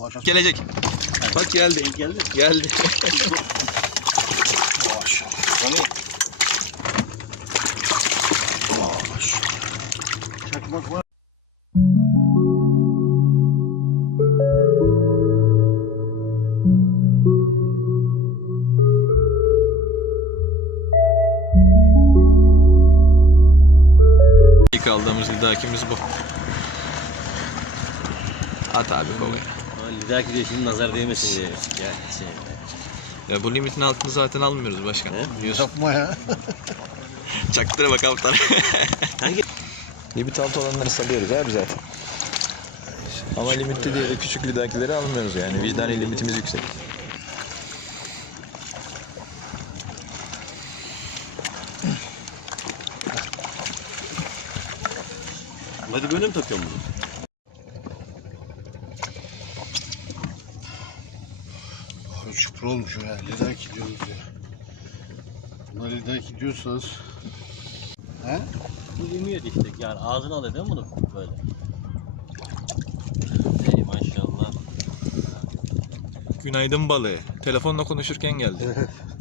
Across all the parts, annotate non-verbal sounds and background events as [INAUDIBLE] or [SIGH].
Maşallah. Gelecek. Bak geldi. Geldi. Geldi. Maşallah. Hani Maşallah. Çakmak var. ilk aldığımız lidakimiz bu. At abi kovaya. Lidaki diyor şimdi nazar değmesin diye. Ya şey. Ya bu limitin altını zaten almıyoruz başkan. He? Biliyorsun. Yapma ya. [LAUGHS] Çaktır bak alttan. [LAUGHS] Hangi? Limit altı olanları salıyoruz abi zaten. Ama limitli diye de küçük lidakileri almıyoruz yani. Vicdani limitimiz yüksek. Hadi böyle mi takıyorsun bunu? Çukur olmuş ya. Lidaki diyoruz ya. Buna lidaki diyorsanız. He? Bu yemiyor işte. Yani ağzına alıyor değil mi bunu? Böyle. Ey maşallah. Günaydın balığı. Telefonla konuşurken geldi. [LAUGHS]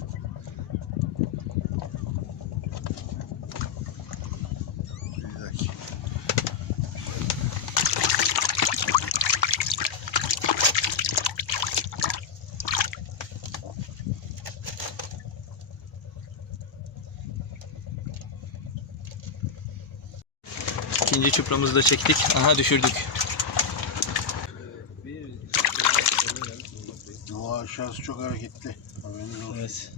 İkinci çupramızı da çektik. Aha düşürdük. O aşağısı çok hareketli. Haberiniz olsun. Evet.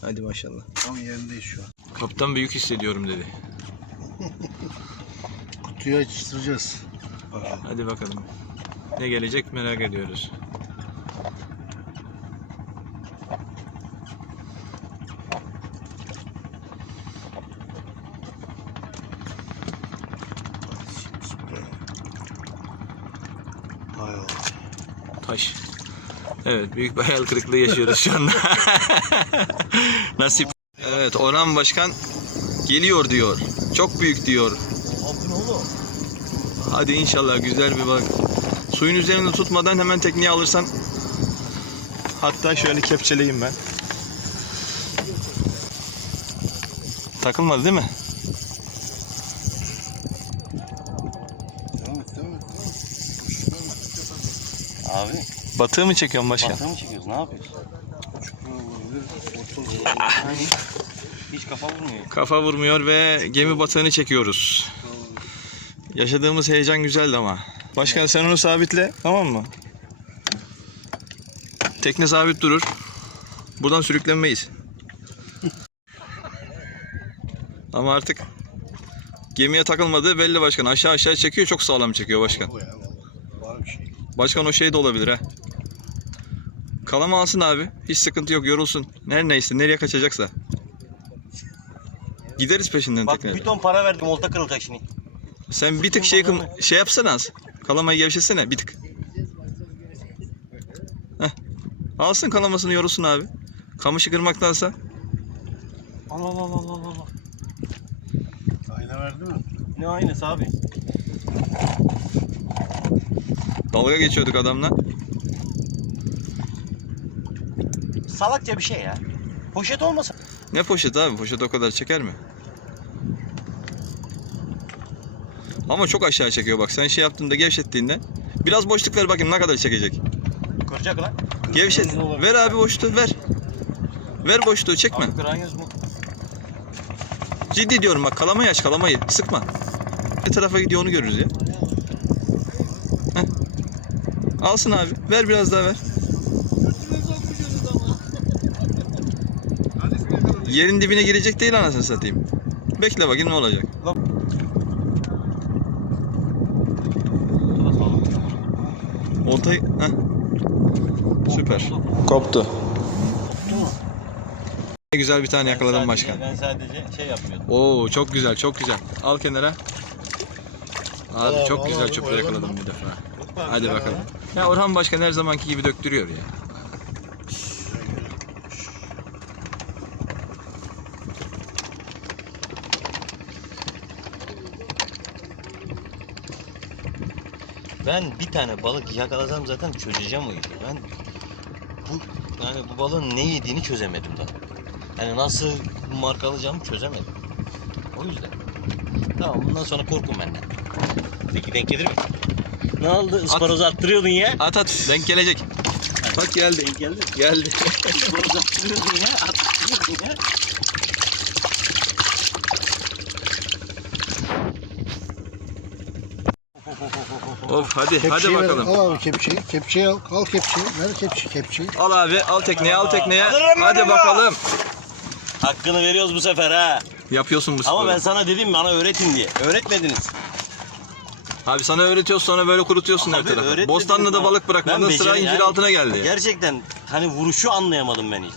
Hadi maşallah. Tam yerindeyiz şu an. Kaptan büyük hissediyorum dedi. [LAUGHS] Kutuyu açtıracağız. Hadi bakalım. Ne gelecek merak ediyoruz. Taş. Evet büyük bir hayal kırıklığı yaşıyoruz şu anda. [LAUGHS] Nasip. Evet Orhan Başkan geliyor diyor. Çok büyük diyor. Hadi inşallah güzel bir bak. Suyun üzerinde tutmadan hemen tekneye alırsan. Hatta şöyle kepçeleyeyim ben. Takılmadı değil mi? Abi. Batığı mı çekiyorsun başkan? Batığı mı çekiyoruz? Ne yapıyoruz? Hiç kafa vurmuyor. Kafa vurmuyor ve gemi batığını çekiyoruz. Yaşadığımız heyecan güzeldi ama. Başkan sen onu sabitle tamam mı? Tekne sabit durur. Buradan sürüklenmeyiz. ama artık gemiye takılmadığı belli başkan. Aşağı aşağı çekiyor çok sağlam çekiyor başkan. Bu ya vallahi. Var bir şey. Başkan o şey de olabilir ha. Kalama alsın abi. Hiç sıkıntı yok yorulsun. Her neyse nereye kaçacaksa. Gideriz peşinden Bak tekrar. bir ton para verdim olta kırılacak şimdi. Sen bir tık şey kım- şey yapsana az. Kalamayı gevşetsene bir tık. Heh. Alsın kalamasını yorulsun abi. Kamışı kırmaktansa. Allah Allah Allah Allah Allah. Ayna verdi mi? Ne aynısı abi? Dalga geçiyorduk adamla. Salakça bir şey ya. Poşet olmasa. Ne poşet abi? Poşet o kadar çeker mi? Ama çok aşağı çekiyor bak. Sen şey yaptığında gevşettiğinde. Biraz boşluk ver bakayım ne kadar çekecek. Kıracak lan. Gevşet. Ver abi boşluğu ver. Ver boşluğu çekme. Abi kıran yüz. Ciddi diyorum bak kalamayı aç kalamayı. Sıkma. Ne tarafa gidiyor onu görürüz ya. Alsın abi. Ver biraz daha ver. Yerin dibine girecek değil anasını satayım. Bekle bakayım ne olacak. Oltayı... Heh. Süper. Koptu. Ne güzel bir tane yakaladım başkan. Ben sadece şey yapmıyordum. Oo çok güzel çok güzel. Al kenara. Abi çok güzel oyalanma. yakaladım bu defa. Hadi bakalım. Ya Orhan Başkan her zamanki gibi döktürüyor ya. Ben bir tane balık yakalasam zaten çözeceğim o işi. Ben bu yani bu balığın ne yediğini çözemedim daha. Yani nasıl marka alacağımı çözemedim. O yüzden. Tamam bundan sonra korkun benden. Peki denk gelir mi? Ne oldu? Isparozu attırıyordun ya. At at denk gelecek. Bak geldi. Denk geldi. Geldi. Isparozu attırıyordun ya. Attırıyordun ya. of hadi hadi Kepçeyi ver, bakalım. Al abi kepçeyi. Kepçeyi al. Al kepçeyi. Ver kepçe, kepçeyi. Al abi al tekneye al tekneye. Alırım Hadi onu. bakalım. Hakkını veriyoruz bu sefer ha. Yapıyorsun bu sporu. Ama ben sana dedim bana öğretin diye. Öğretmediniz. Abi sana öğretiyoruz sonra böyle kurutuyorsun her Abi tarafı. öğretmediniz Bostanlı'da bana. balık bırakmadın Ben sıra beceri- incir yani- altına geldi. Gerçekten hani vuruşu anlayamadım ben hiç.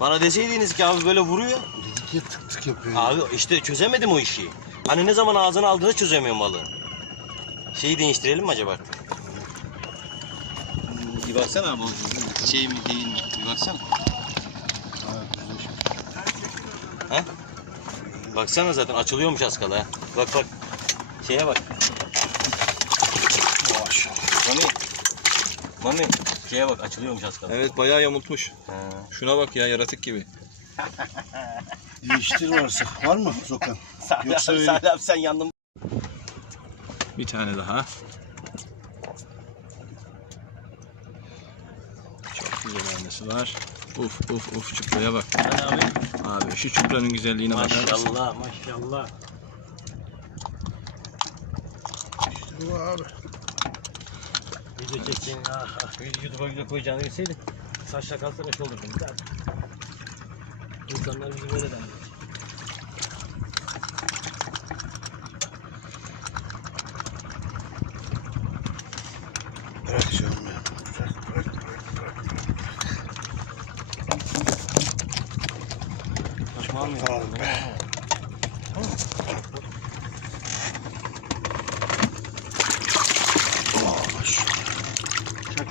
Bana deseydiniz ki abi böyle vuruyor. Dedik ya tık tık yapıyor. Abi işte çözemedim o işi. Hani ne zaman ağzına aldığını çözemiyorum balığı. Şeyi değiştirelim mi acaba? Bir baksana abi. Şey mi değil mi? Bir baksana. Ha. Baksana zaten açılıyormuş az kala ha. Bak bak. Şeye bak. Maşallah. Mami. Mami. Şeye bak açılıyormuş az kala. Evet bayağı yamultmuş. Ha. Şuna bak ya yaratık gibi. [LAUGHS] Değiştir varsa. Var mı Zokan? Salih Yoksa abi, öyle- Salih abi sen yandın. Bir tane daha. Çok güzel annesi var. Uf uf uf çupraya bak. Abi. Abi şu çupranın güzelliğine bakar mısın? Maşallah maşallah. Bu abi. Video çekeceğini, ah, ah, YouTube'a video koyacağını bilseydim saçla kalsa neş olurdum. İnsanlar bizi böyle der. Bırak canım ya.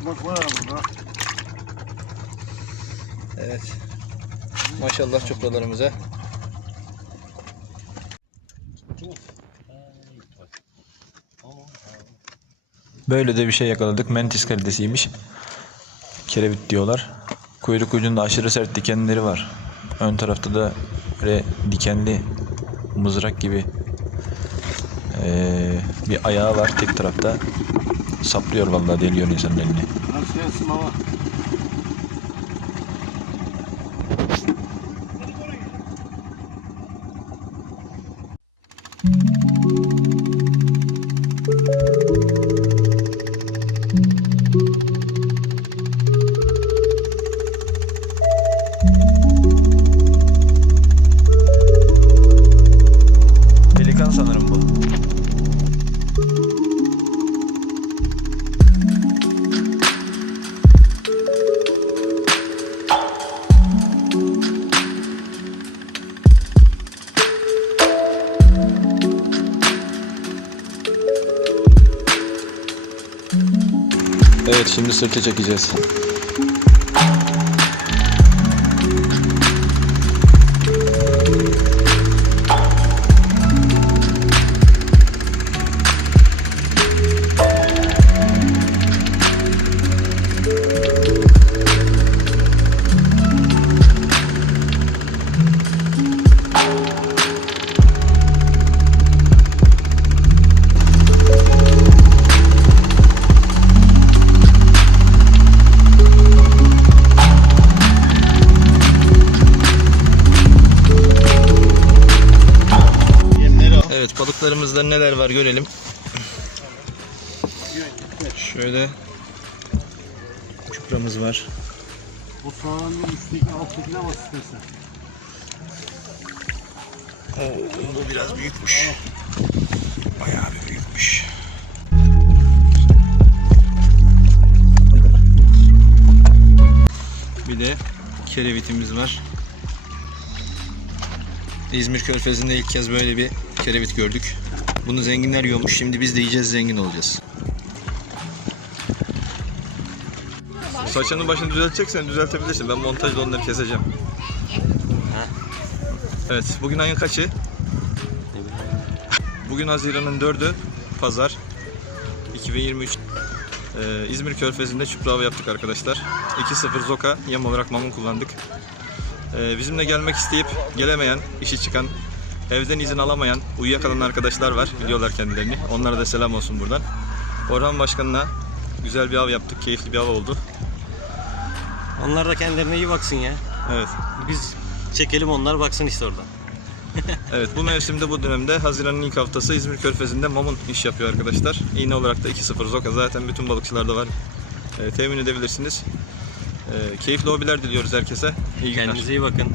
Çakmak var burada. Evet. Maşallah çupralarımıza. Böyle de bir şey yakaladık. Mentis kalitesiymiş. Kerevit diyorlar. Kuyruk ucunda aşırı sert dikenleri var. Ön tarafta da böyle dikenli mızrak gibi eee, bir ayağı var tek tarafta. Saplıyor vallahi deliyor insanın elini. Şimdi sırtı çekeceğiz. Balıklarımızda neler var görelim. Şöyle çupramız var. O sağlamın üstteki alttakine bas istersen. Bu biraz büyükmüş. Bayağı bir büyükmüş. Bir de kerevitimiz var. İzmir Körfezi'nde ilk kez böyle bir kerevit gördük. Bunu zenginler yiyormuş. Şimdi biz de yiyeceğiz, zengin olacağız. Saçını başını düzelteceksen düzeltebilirsin. Ben montajda onları keseceğim. Evet, bugün ayın kaçı? Bugün Haziran'ın 4'ü, pazar. 2023 e, İzmir Körfezi'nde çupra avı yaptık arkadaşlar. 2-0 Zoka yem olarak mamun kullandık. E, bizimle gelmek isteyip gelemeyen, işi çıkan, evden izin alamayan, uyuyakalan arkadaşlar var. Biliyorlar kendilerini. Onlara da selam olsun buradan. Orhan Başkan'la güzel bir av yaptık. Keyifli bir av oldu. Onlar da kendilerine iyi baksın ya. Evet. Biz çekelim onlar baksın işte orada. [LAUGHS] Evet bu mevsimde bu dönemde Haziran'ın ilk haftası İzmir Körfezi'nde mamun iş yapıyor arkadaşlar. İğne olarak da 2-0 Zoka zaten bütün balıkçılarda var. E, temin edebilirsiniz. E, keyifli hobiler diliyoruz herkese. İyi günler. Kendinize iyi bakın.